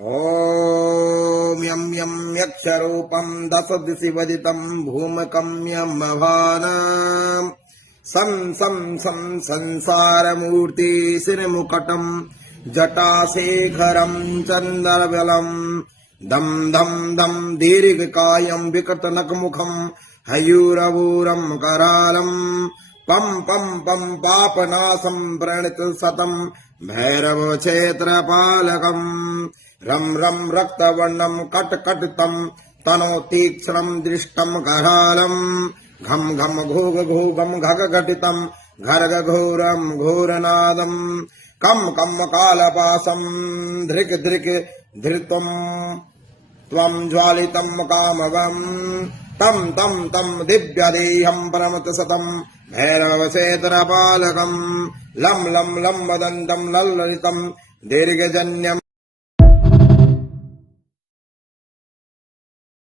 ఓం యం యం యక్షరూపం దశ దిశి వదితం భూమకం యమభానం సం సం సం సంసారమూర్తి శిరముకటం జటాశేఖరం చందరబలం దం దం దం దీర్ఘకాయం వికటనఖముఖం హయూరవూరం करालं పం పం పం పాపనాశం ప్రణిత సతం భైరవ క్షేత్రపాలకం రం రం రక్తవర్ణం కటకటితం తనో తీక్ష్ణం దృష్టం करालं घम घम घोग घोगम घग घटितं घर्ग घोरम घोरनादं कम कम कालपासं धृक धृक धृतं त्वं ज्वालितं कामवं तं तं तं दिव्यदेहं परमत सतं भैरवक्षेत्रपालकं लं लं लं वदन्तं लल्लितं दीर्घजन्यं